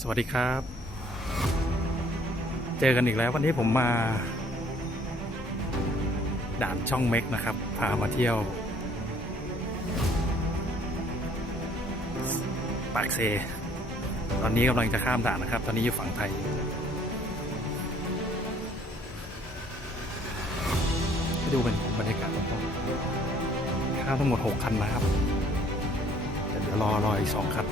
สวัสดีครับเจอกันอีกแล้ววันนี้ผมมาด่านช่องเม็กนะครับพามาเที่ยวปากเซตอนนี้กำลังจะข้ามด่านนะครับตอนนี้อยู่ฝั่งไทยไปดูเป็นบรรยากาศข้ามทั้งหมด6 คันนะครับเดี๋ยวรออีก2 คัน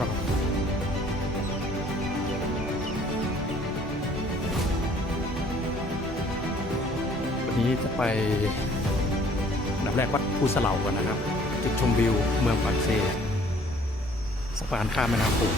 รอบๆวันนี้จะไปอันดับแรกวัดภูสะเหลาก่อนนะครับจุดชมวิวเมืองปากเซสะพานข้ามแม่น้ำโขง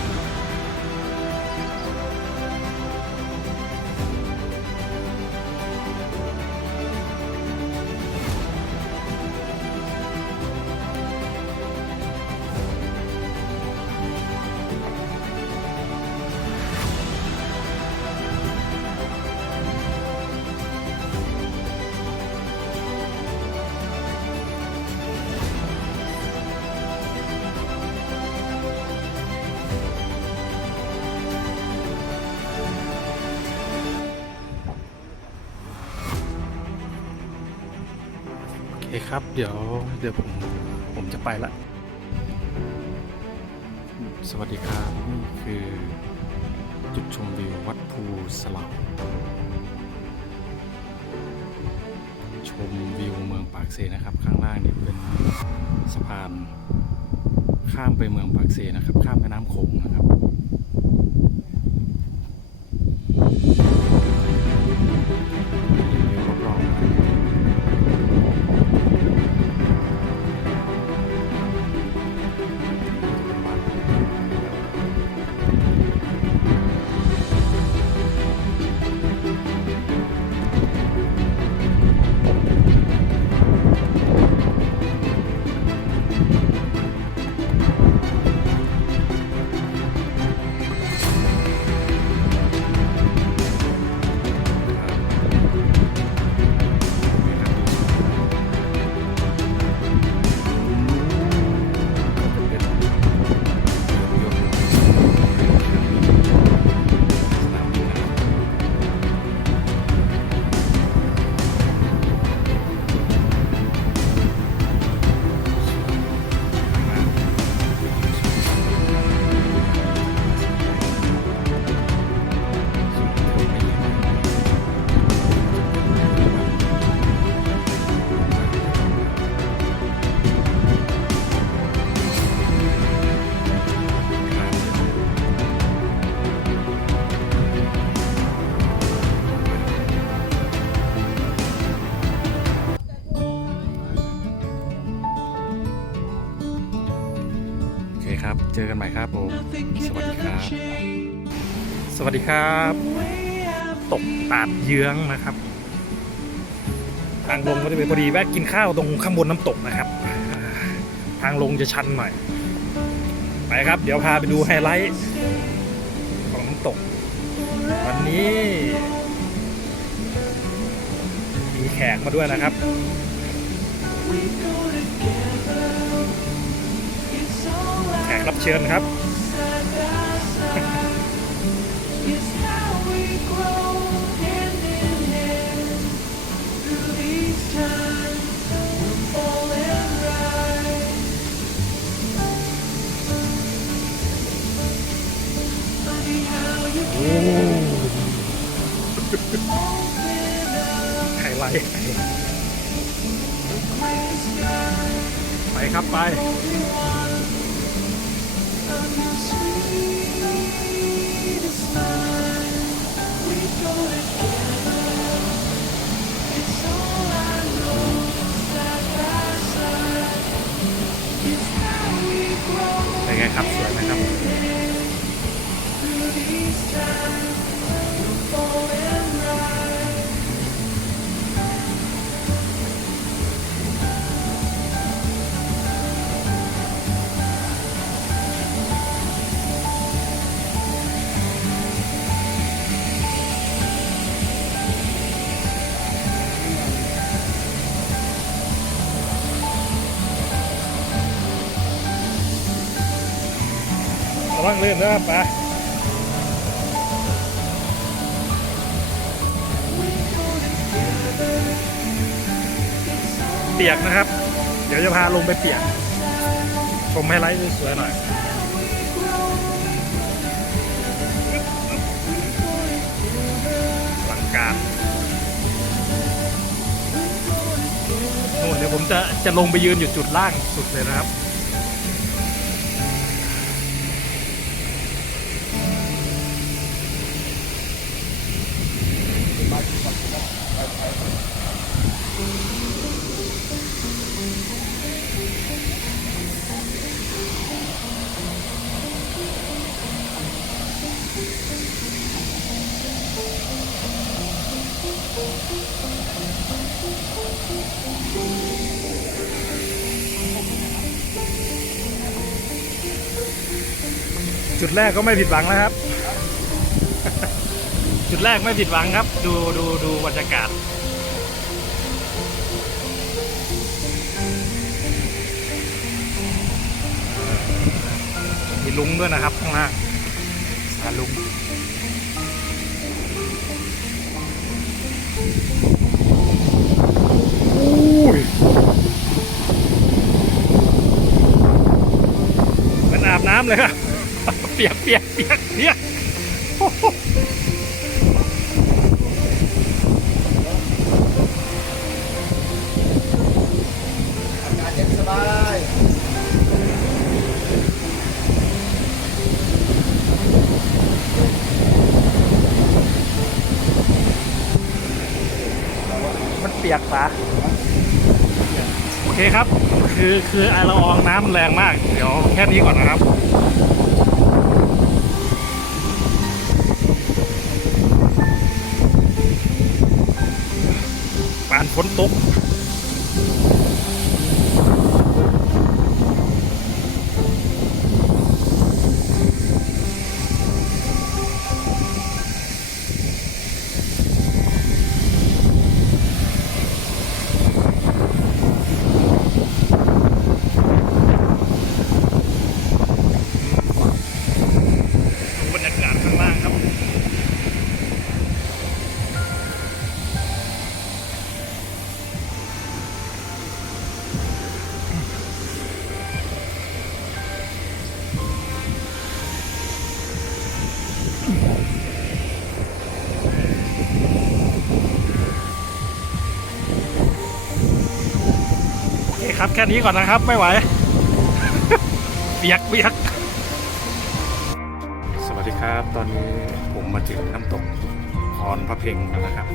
โอเคครับเดี๋ยวผมจะไปละสวัสดีครับนี่คือจุดชมวิววัดภูสะเหลาชมวิวเมืองปากเซนะครับข้างล่างนี่เป็นสะพานข้ามไปเมืองปากเซนะครับข้ามแม่น้ำโขงนะครับรอบๆครับเจอกันใหม่ครับผมสวัสดีครับสวัสดีครับตกตาดเยื้องนะครับทางลงก็จะเป็นพอดีแวะกินข้าวตรงข้างบนน้ำตกนะครับทางลงจะชันหน่อยไปครับเดี๋ยวพาไปดูไฮไลท์ของน้ำตกวันนี้มีแขกมาด้วยนะครับแขกรับเชิญครับโอ้ไฮไลท์ไปครับไปเป็นไงครับสวยไหมครับ วังลื่นนะครับปะเปียกนะครับเดี๋ยวจะพาลงไปเปียกชมไฮไลท์สวยๆหน่อยหลังการนู่นเดี๋ยวผมจะลงไปยืนอยู่จุดล่างสุดเลยนะครับจุดแรกก็ไม่ผิดหวังนะครับ จุดแรกไม่ผิดหวังครับดูบรรยากาศมีลุงด้วยนะครับข้างล่างสาลุงเหมือนอาบน้ำเลยครับ เปียกอากาศเย็นสบายมันเปียกปะโอเคครับคือไอละอองน้ำมันแรงมากเดี๋ยวแค่นี้ก่อนนะครับปานฝนตกบรรยากาศข้างล่างครับโอเคครับแค่นี้ก่อนนะครับไม่ไหว เปียกสวัสดีครับตอนนี้ผมมาถึงน้ำตกพรพระเพ็งแล้วนะครับ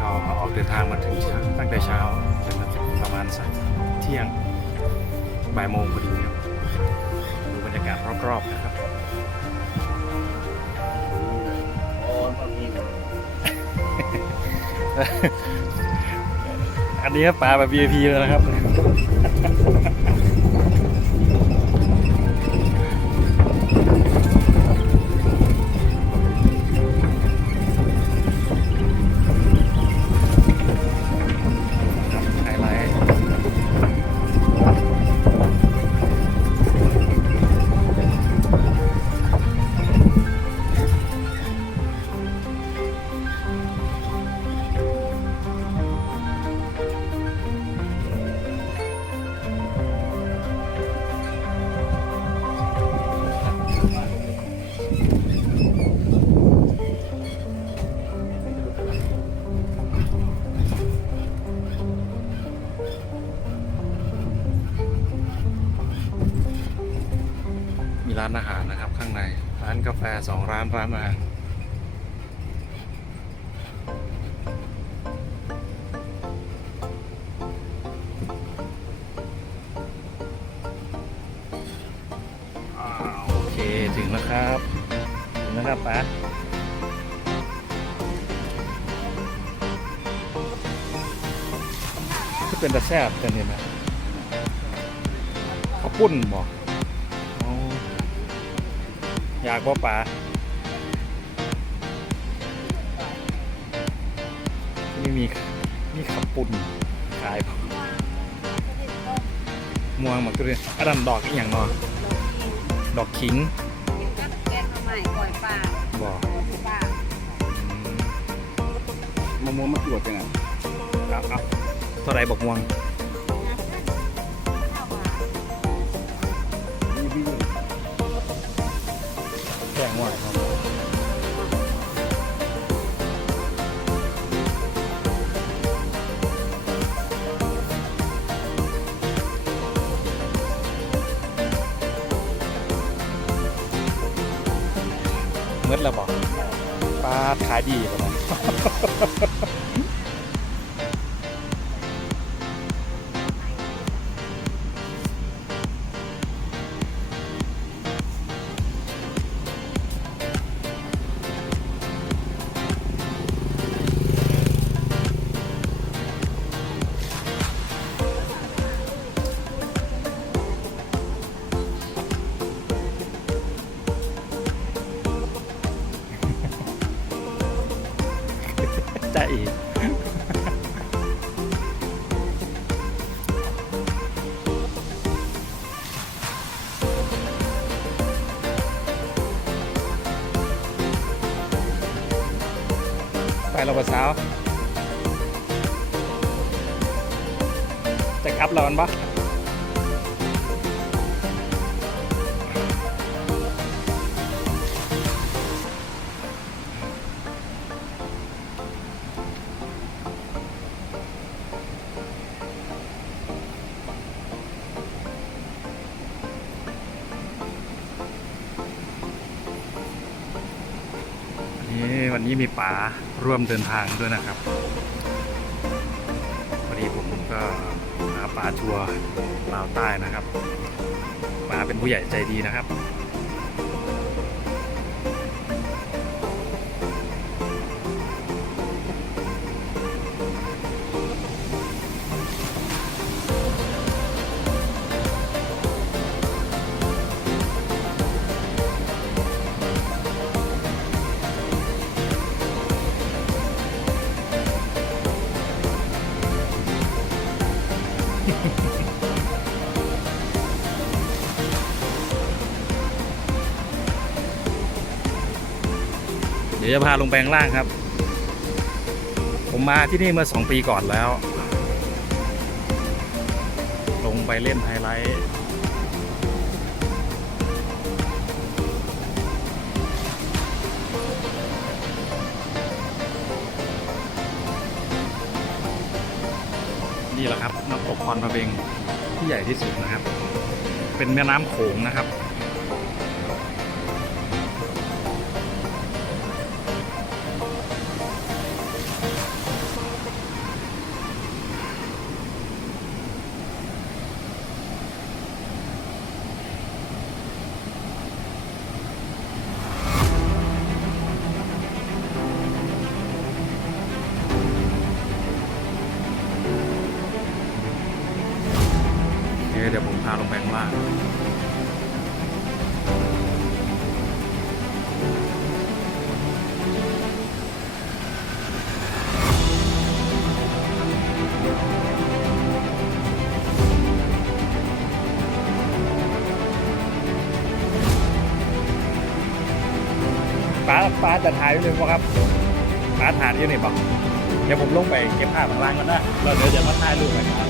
ก็ออกเดินทางมาถึงตั้งแต่เช้าประมาณสักเที่ยงบ่ายโมงพอดีครับดูบรรยากาศรอบๆนะครับ อันนี้ปลาแบบ VIP เลยนะครับไฮไลท์มีร้านอาหารนะครับข้างในร้านกาแฟ2 ร้านอาหารโอเคถึงแล้วครับป้าก็เป็นตะแซ่บกันเนี่ยนะข้าวปุ้นบอกอยากบ่ป่านี่ขับปุ่นขายม่วงหมากตุเรียนอันนั้นดอกอีกอย่างเนาะดอกขิง ะม่วงมะกรูดจังอ่ะ เอาเท่าไรบอกม่วง นี่พี่ แพงว่ะครับเมื่อแล้วบอกปลาขายดีกว่านะ จ้าอีกไปเราบ่สาวจะกลับเราอันปะวันนี้มีป๋าร่วมเดินทางด้วยนะครับพอดีผมก็หาป๋าทัวร์ลาวใต้นะครับป๋าเป็นผู้ใหญ่ใจดีนะครับเดี๋ยวจะพาลงไปข้างล่างครับผมมาที่นี่เมื่อ2 ปีก่อนแล้วลงไปเล่นไฮไลท์นี่แหละครับน้ำตกคอนพะเบงที่ใหญ่ที่สุดนะครับเป็นแม่น้ำโขงนะครับเดี๋ยวผมพาลงไปข้างล่างป้าจะถ่ายอยู่เลยป่ะครับป้าถ่ายอยู่นี่ป่ะเดี๋ยวผมลงไปเก็บภาพข้างล่างก็ได้แล้วเดี๋ยวจะมาถ่ายรูปกันครับ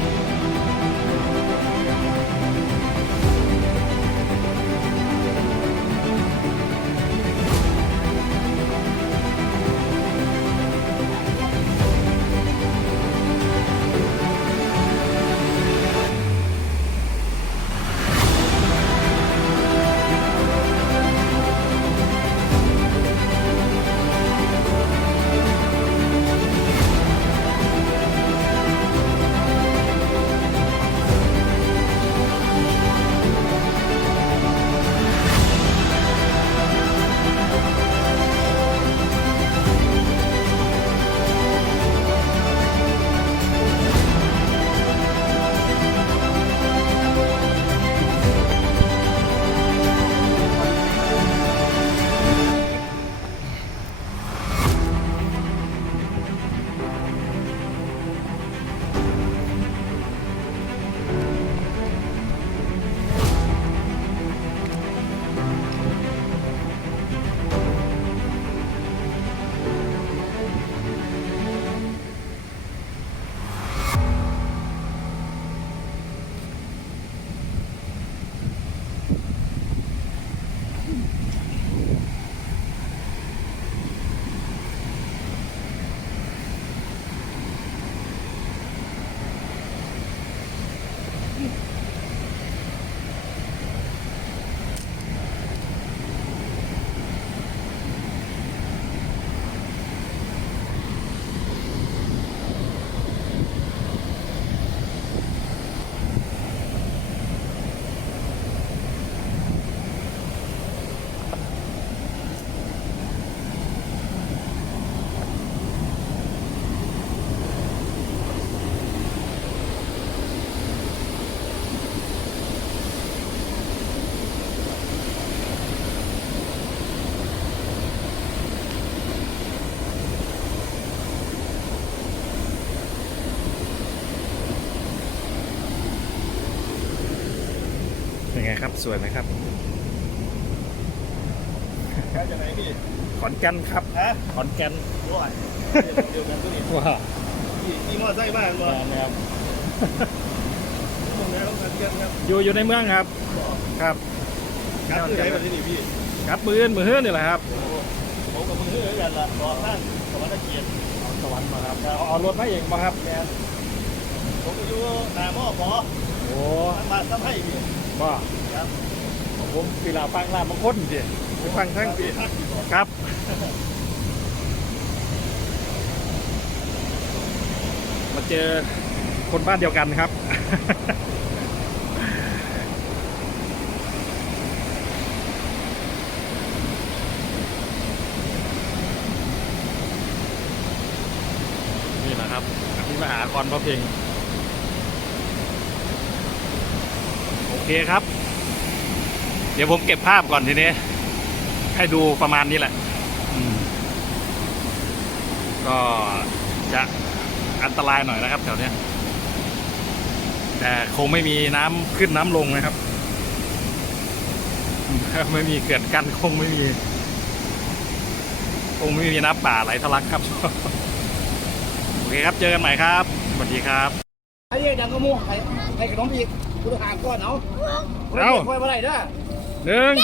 ครับสวยไหมครับ มาจากไหนพี่ ขอนแก่นครับ ฮะ ขอนแก่น ด้วยเดียวกันตัวนี้ ว้า พี่มอไซค์บ้านบ่ ครับ ตรงไหนต้องการกันครับ อยู่ในเมืองครับครับ ครับที่ไหนมาที่นี่พี่ ครับมือฮื้อนี่แหละครับ ผมกับมือเฮือกันละต่อท่านสวัสดิ์เกียรติ สวรรค์มาครับเอารถมาเองมาครับ แกนผมก็อยู่หน้าหม้อขอ โอ้ มาทำให้พี่ ว่า ครับ ผมเวลาฟังลาบางคนสิไปฟังทั้งสิครับ มาเจอคนบ้านเดียวกันครับ นี่นะครับที่มหาคอนพระเพลงโอเคครับ เดี๋ยวผมเก็บภาพก่อนทีนี้ ให้ดูประมาณนี้แหละก็จะอันตรายหน่อยนะครับแถวเนี้ยแต่คงไม่มีน้ำขึ้นน้ำลงนะครับ ไม่มีเขื่อนกั้นคงไม่มีน้ำป่าไหลทะลักครับ โอเคครับเจอกันใหม่ครับสวัสดีครับ ไอ้เหี้ยดังกระมูไอ้ขนมอีกกูต้องหาก้อนเอา เอา ค่อยมาได้เด้อ หนึ่ง